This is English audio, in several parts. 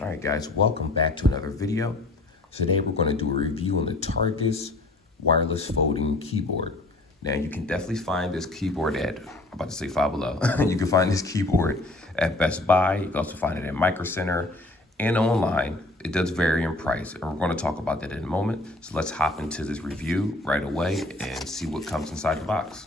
All right, guys, welcome back to another video. Today we're going to do a review on the Targus wireless folding keyboard. Now you can definitely find this keyboard at, I'm about to say Five Below. You can find this keyboard at Best Buy. You can also find it at Micro Center and online. It does vary in price, and we're going to talk about that in a moment. So let's hop into this review right away and see what comes inside the box.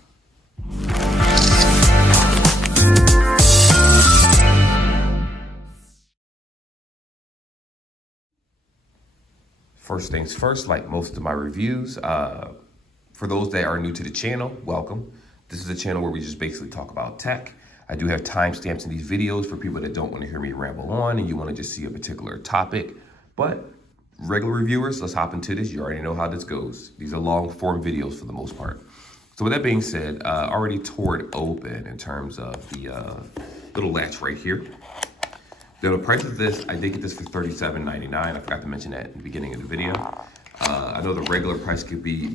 First things first, like most of my reviews, for those that are new to the channel, welcome. This is a channel where we just basically talk about tech. I do have timestamps in these videos for people that don't want to hear me ramble on and you want to just see a particular topic. But regular reviewers, let's hop into this. You already know how this goes. These are long form videos for the most part. So with that being said, already tore it open in terms of the little latch right here. The price of this, I did get this for $37.99. I forgot to mention that in the beginning of the video. I know the regular price could be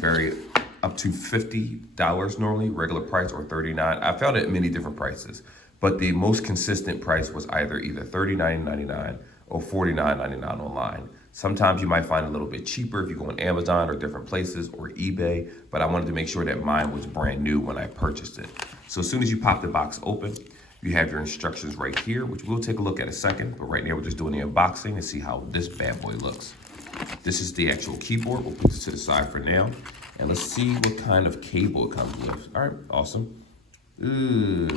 up to $50 normally, regular price, or $39. I found it at many different prices, but the most consistent price was either $39.99 or $49.99 online. Sometimes you might find it a little bit cheaper if you go on Amazon or different places or eBay, but I wanted to make sure that mine was brand new when I purchased it. So as soon as you pop the box open, you have your instructions right here, which we'll take a look at in a second. But right now we're just doing the unboxing and see how this bad boy looks. This is the actual keyboard. We'll put this to the side for now. And let's see what kind of cable it comes with. All right, awesome. Ooh,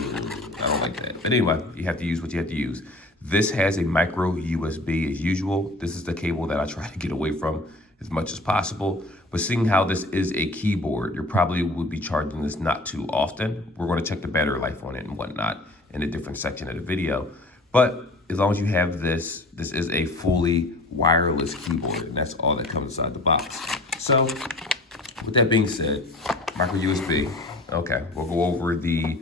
I don't like that. But anyway, you have to use what you have to use. This has a micro USB as usual. This is the cable that I try to get away from as much as possible. But seeing how this is a keyboard, you probably would be charging this not too often. We're going to check the battery life on it and whatnot in a different section of the video. But as long as you have this, this is a fully wireless keyboard, and that's all that comes inside the box. So with that being said, micro USB. Okay, we'll go over the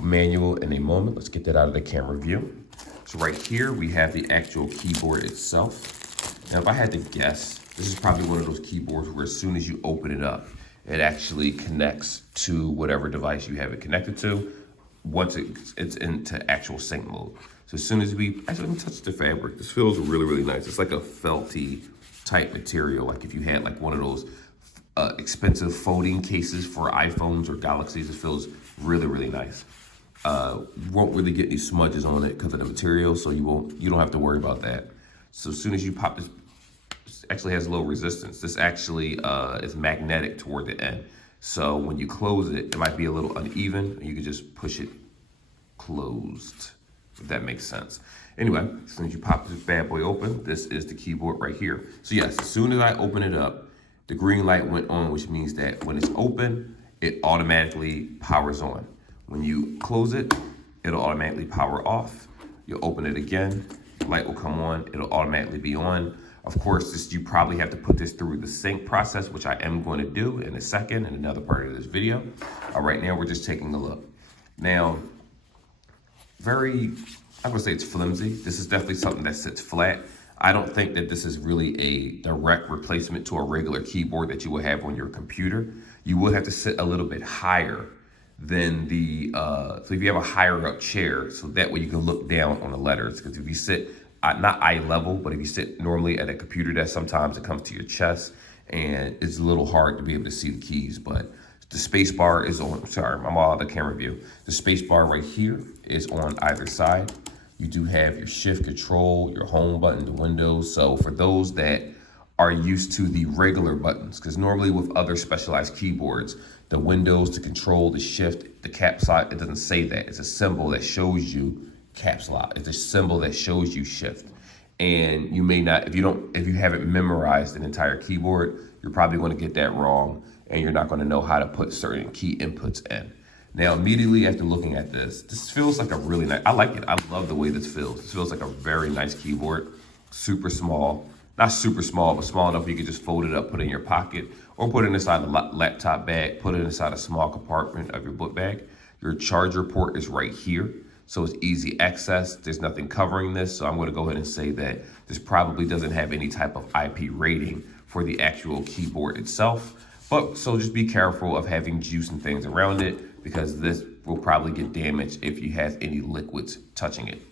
manual in a moment. Let's get that out of the camera view. So right here, we have the actual keyboard itself. Now, if I had to guess, this is probably one of those keyboards where as soon as you open it up, it actually connects to whatever device you have it connected to once it's into actual sync mode. So as soon as actually let me touch the fabric. This feels really, really nice. It's like a felty type material. Like if you had like one of those expensive folding cases for iPhones or Galaxies, it feels really, really nice. You won't really get any smudges on it because of the material, so you don't have to worry about that. So as soon as you pop this, actually has a little resistance. This actually is magnetic toward the end. So when you close it, it might be a little uneven, and you can just push it closed, if that makes sense. Anyway, as soon as you pop this bad boy open, this is the keyboard right here. So yes, as soon as I open it up, the green light went on, which means that when it's open, it automatically powers on. When you close it, it'll automatically power off. You'll open it again, the light will come on, it'll automatically be on. Of course, you probably have to put this through the sync process, which I am going to do in a second in another part of this video. Right now, we're just taking a look. Now, I'm gonna say it's flimsy. This is definitely something that sits flat. I don't think that this is really a direct replacement to a regular keyboard that you would have on your computer. You would have to sit a little bit higher than so if you have a higher up chair, so that way you can look down on the letters. Because if you sit not eye level, but if you sit normally at a computer desk, sometimes it comes to your chest and it's a little hard to be able to see the keys. But the space bar is on, sorry, I'm all out of the camera view. The space bar right here is on either side. You do have your shift control, your home button, the Windows. So for those that are used to the regular buttons, because normally with other specialized keyboards, the Windows, the control, the shift, the caps lock, it doesn't say that. It's a symbol that shows you caps lock. It's a symbol that shows you shift. And you may not, if you haven't memorized an entire keyboard, you're probably going to get that wrong and you're not going to know how to put certain key inputs in. Now, immediately after looking at this feels like a really nice, I like it. I love the way this feels. This feels like a very nice keyboard, super small, not super small, but small enough you can just fold it up, put it in your pocket, or put it inside a laptop bag, put it inside a small compartment of your book bag. Your charger port is right here. So it's easy access. There's nothing covering this. So I'm going to go ahead and say that this probably doesn't have any type of IP rating for the actual keyboard itself. But so just be careful of having juice and things around it, because this will probably get damaged if you have any liquids touching it.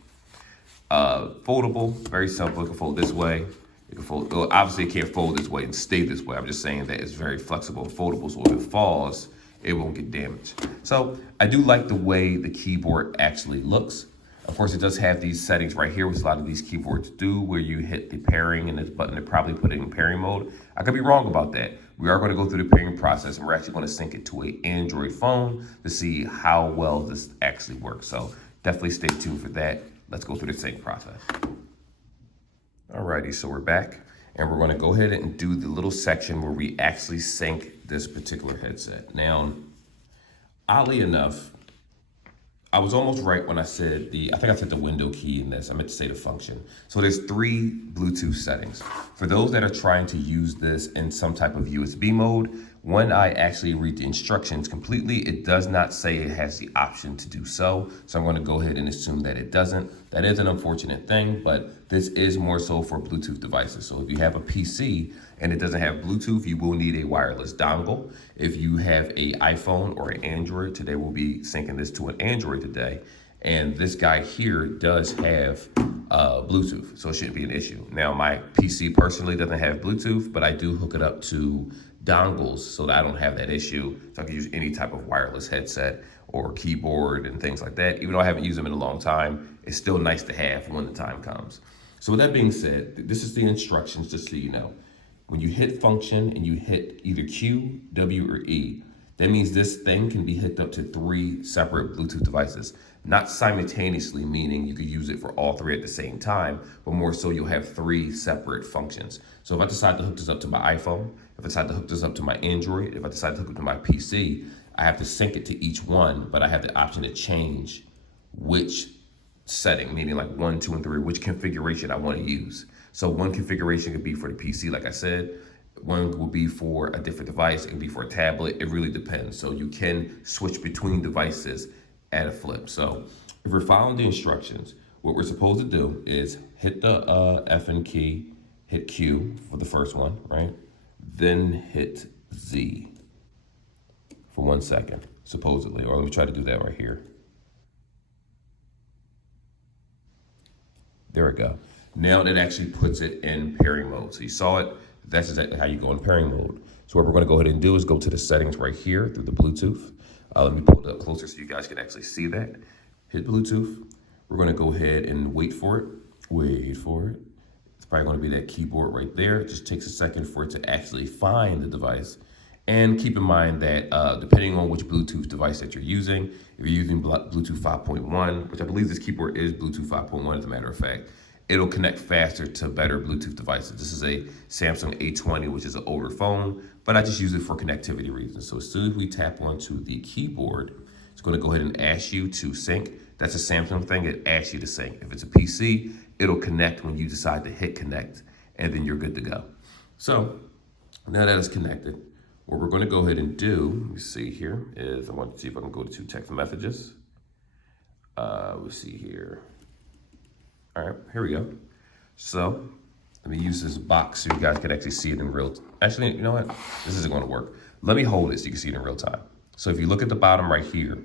Foldable, very simple. It can fold this way. It can fold, well, obviously it can't fold this way and stay this way. I'm just saying that it's very flexible and foldable, so if it falls, it won't get damaged. So I do like the way the keyboard actually looks. Of course, it does have these settings right here, which a lot of these keyboards do, where you hit the pairing and this button to probably put it in pairing mode. I could be wrong about that. We are going to go through the pairing process, and we're actually going to sync it to an Android phone to see how well this actually works. So definitely stay tuned for that. Let's go through the sync process. Alrighty, so we're back, and we're going to go ahead and do the little section where we actually sync this particular headset. Now, oddly enough, I was almost right when I said I think I said the window key in this. I meant to say the function. So there's 3 Bluetooth settings. For those that are trying to use this in some type of USB mode, when I actually read the instructions completely, it does not say it has the option to do so. So I'm going to go ahead and assume that it doesn't. That is an unfortunate thing, but this is more so for Bluetooth devices. So if you have a PC and it doesn't have Bluetooth, you will need a wireless dongle. If you have an iPhone or an Android, today we'll be syncing this to an Android today. And this guy here does have Bluetooth, so it shouldn't be an issue. Now, my PC personally doesn't have Bluetooth, but I do hook it up to dongles so that I don't have that issue. So I can use any type of wireless headset or keyboard and things like that. Even though I haven't used them in a long time, it's still nice to have when the time comes. So with that being said, this is the instructions, just so you know. When you hit function and you hit either Q, W, or E, that means this thing can be hooked up to 3 separate Bluetooth devices. Not simultaneously, meaning you could use it for all 3 at the same time, but more so you'll have 3 separate functions. So if I decide to hook this up to my iPhone, if I decide to hook this up to my Android, if I decide to hook it to my PC, I have to sync it to each one, but I have the option to change which setting, meaning like 1, 2, and 3, which configuration I want to use. So one configuration could be for the PC, like I said. One will be for a different device. It can be for a tablet. It really depends. So you can switch between devices at a flip. So if we're following the instructions, what we're supposed to do is hit the FN key, hit Q for the first one, right? Then hit Z for 1 second, supposedly. Or let me try to do that right here. There we go. Now it actually puts it in pairing mode. So you saw it. That's exactly how you go in pairing mode. So what we're going to go ahead and do is go to the settings right here through the Bluetooth. Let me pull it up closer so you guys can actually see that. Hit Bluetooth. We're going to go ahead and wait for it. Wait for it. It's probably going to be that keyboard right there. It just takes a second for it to actually find the device. And keep in mind that depending on which Bluetooth device that you're using, if you're using Bluetooth 5.1, which I believe this keyboard is Bluetooth 5.1 as a matter of fact, it'll connect faster to better Bluetooth devices. This is a Samsung A20, which is an older phone, but I just use it for connectivity reasons. So as soon as we tap onto the keyboard, it's going to go ahead and ask you to sync. That's a Samsung thing. It asks you to sync. If it's a PC, it'll connect when you decide to hit connect, and then you're good to go. So now that it's connected, what we're going to go ahead and do, let me see here, is I want to see if I can go to text messages. Let's see here. All right, here we go. So let me use this box so you guys can actually see it in real time. Actually, you know what? This isn't going to work. Let me hold it so you can see it in real time. So if you look at the bottom right here,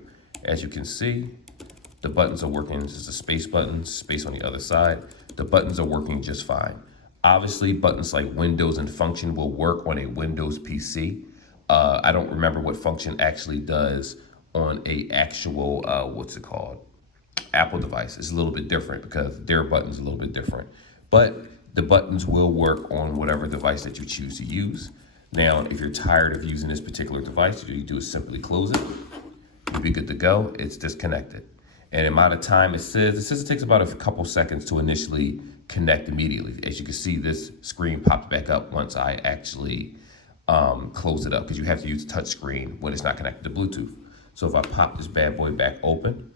as you can see, the buttons are working. This is a space button, space on the other side. The buttons are working just fine. Obviously, buttons like Windows and Function will work on a Windows PC. I don't remember what Function actually does on a actual, what's it called? Apple device. Is a little bit different because their button's a little bit different. But the buttons will work on whatever device that you choose to use. Now, if you're tired of using this particular device, what you do is simply close it. You'll be good to go. It's disconnected. And the amount of time it says it takes about a couple seconds to initially connect immediately. As you can see, this screen popped back up once I actually close it up, because you have to use a touch screen when it's not connected to Bluetooth. So if I pop this bad boy back open,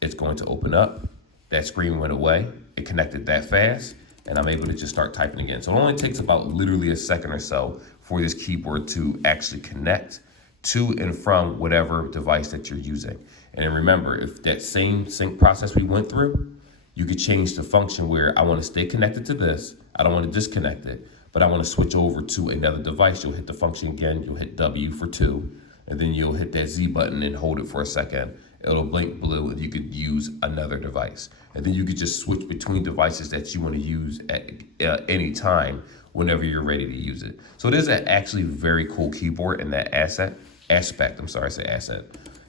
it's going to open up. That screen went away. It connected that fast, and I'm able to just start typing again. So it only takes about literally a second or so for this keyboard to actually connect to and from whatever device that you're using. And then remember, if that same sync process we went through, you could change the function where I want to stay connected to this. I don't want to disconnect it, but I want to switch over to another device. You'll hit the function again. You'll hit W for 2, and then you'll hit that Z button and hold it for a second. It'll blink blue and you could use another device. And then you could just switch between devices that you want to use at any time whenever you're ready to use it. So it is an actually very cool keyboard in that aspect. I'm sorry, I say asset.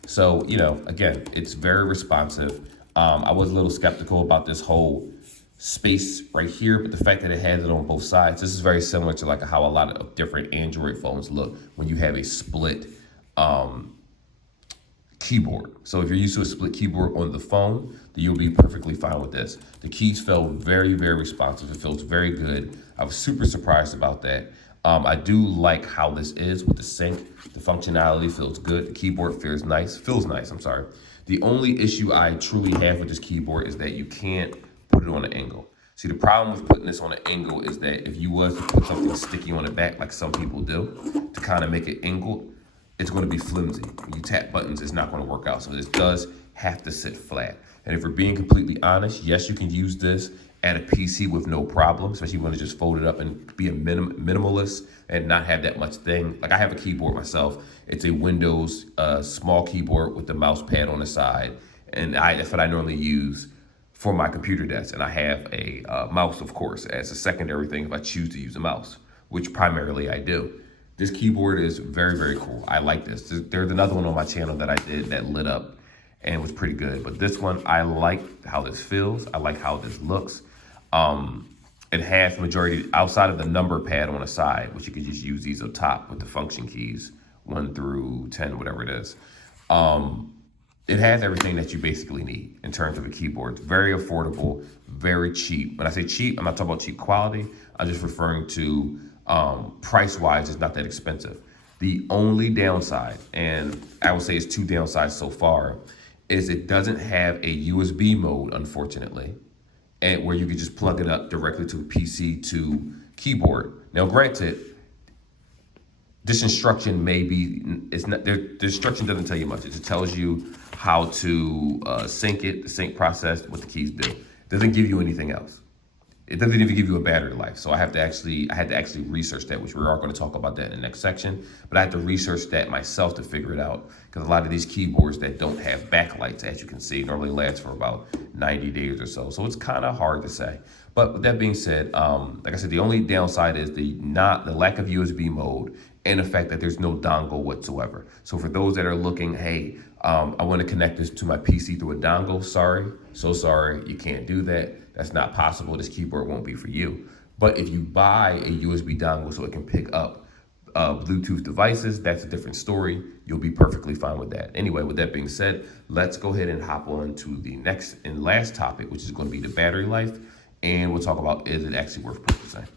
So, you know, again, it's very responsive. I was a little skeptical about this whole space right here, but the fact that it has it on both sides, this is very similar to like how a lot of different Android phones look when you have a split keyboard. So if you're used to a split keyboard on the phone, then you'll be perfectly fine with this. The keys felt very, very responsive. It feels very good. I was super surprised about that. I do like how this is with the sync. The functionality feels good. The keyboard feels nice. I'm sorry. The only issue I truly have with this keyboard is that you can't put it on an angle. See, the problem with putting this on an angle is that if you was to put something sticky on the back, like some people do, to kind of make it angled, it's going to be flimsy. When you tap buttons, it's not going to work out. So this does have to sit flat. And if we're being completely honest, yes, you can use this at a PC with no problem, especially when you just fold it up and be a minimalist and not have that much thing. Like I have a keyboard myself. It's a Windows small keyboard with the mouse pad on the side. And that's what I normally use for my computer desk. And I have a mouse, of course, as a secondary thing if I choose to use a mouse, which primarily I do. This keyboard is very, very cool. I like this. There's another one on my channel that I did that lit up and was pretty good. But this one, I like how this feels. I like how this looks. It has majority outside of the number pad on the side, which you could just use these up top with the function keys, 1 through 10, whatever it is. It has everything that you basically need in terms of a keyboard. It's very affordable, very cheap. When I say cheap, I'm not talking about cheap quality. I'm just referring to price-wise, it's not that expensive. The only downside, and I would say it's 2 downsides so far, is it doesn't have a USB mode, unfortunately, and where you can just plug it up directly to a PC to keyboard. Now, granted, this instruction may be, it's not, the instruction doesn't tell you much. It just tells you how to sync it, the sync process, what the keys do. It doesn't give you anything else. It doesn't even give you a battery life. So I had to actually research that, which we are going to talk about that in the next section. But I had to research that myself to figure it out, because a lot of these keyboards that don't have backlights, as you can see, normally last for about 90 days or so. So it's kind of hard to say. But with that being said, like I said, the only downside is the lack of USB mode and the fact that there's no dongle whatsoever. So for those that are looking, hey, I want to connect this to my PC through a dongle, so sorry, you can't do that. That's not possible. This keyboard won't be for you. But if you buy a USB dongle so it can pick up Bluetooth devices, that's a different story. You'll be perfectly fine with that. Anyway, with that being said, let's go ahead and hop on to the next and last topic, which is going to be the battery life. And we'll talk about, is it actually worth purchasing?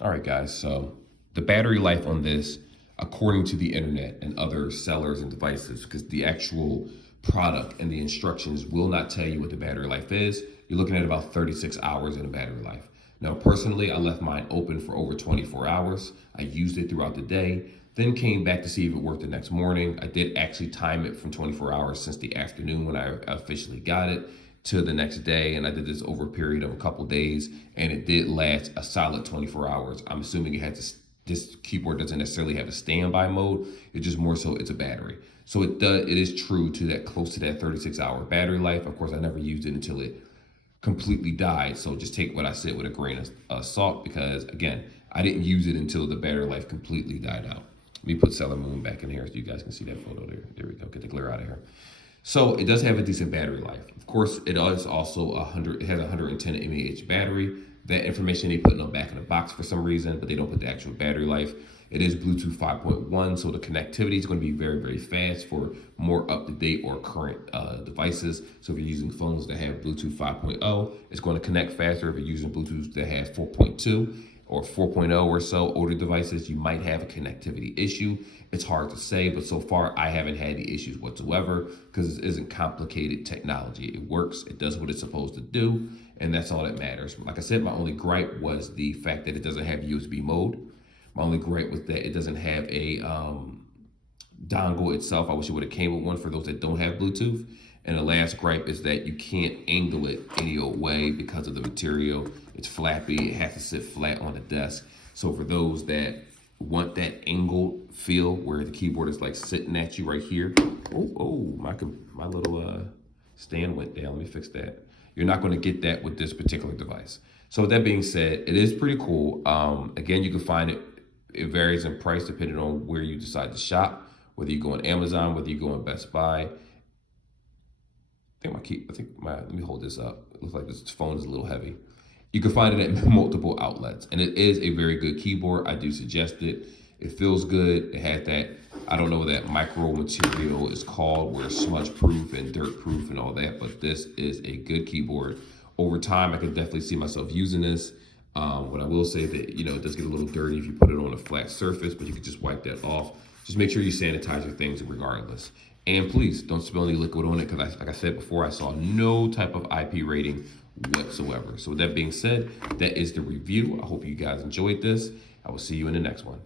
All right, guys. So the battery life on this, according to the internet and other sellers and devices, because the actual product and the instructions will not tell you what the battery life is, you're looking at about 36 hours in a battery life. Now, personally, I left mine open for over 24 hours. I used it throughout the day, then came back to see if it worked the next morning. I did actually time it from 24 hours since the afternoon when I officially got it to the next day, and I did this over a period of a couple days, and it did last a solid 24 hours. I'm assuming it had to, this keyboard doesn't necessarily have a standby mode. It's just more so it's a battery. So it is true to that, close to that 36-hour battery life. Of course, I never used it until it completely died. So just take what I said with a grain of salt, because again, I didn't use it until the battery life completely died out. Let me put Sailor Moon back in here so you guys can see that photo there. There we go, get the glare out of here. So it does have a decent battery life. Of course, it is also it has a 110 mAh battery. That information they put in the back of the box for some reason, but they don't put the actual battery life. It is Bluetooth 5.1, so the connectivity is going to be very, very fast for more up-to-date or current devices. So if you're using phones that have Bluetooth 5.0, it's going to connect faster. If you're using Bluetooth that has 4.2 or 4.0 or so, older devices, you might have a connectivity issue. It's hard to say, but so far I haven't had any issues whatsoever, because it isn't complicated technology. It works, it does what it's supposed to do, and that's all that matters. Like I said, my only gripe was the fact that it doesn't have USB mode. My only gripe was that it doesn't have a dongle itself. I wish it would have came with one for those that don't have Bluetooth. And the last gripe is that you can't angle it any old way because of the material. It's flappy, it has to sit flat on the desk. So for those that want that angled feel where the keyboard is like sitting at you right here. Oh, my little stand went down. Let me fix that. You're not going to get that with this particular device. So with that being said, it is pretty cool. Again, you can find it. It varies in price depending on where you decide to shop. Whether you go on Amazon, whether you go on Best Buy. Let me hold this up. It looks like this phone is a little heavy. You can find it at multiple outlets, and it is a very good keyboard. I do suggest it. It feels good. It has that, I don't know what that micro material is called, where it's smudge proof and dirt proof and all that, but this is a good keyboard. Over time, I can definitely see myself using this. What I will say that, it does get a little dirty if you put it on a flat surface, but you can just wipe that off. Just make sure you sanitize your things regardless. And please don't spill any liquid on it, because like I said before, I saw no type of IP rating whatsoever. So with that being said, that is the review. I hope you guys enjoyed this. I will see you in the next one.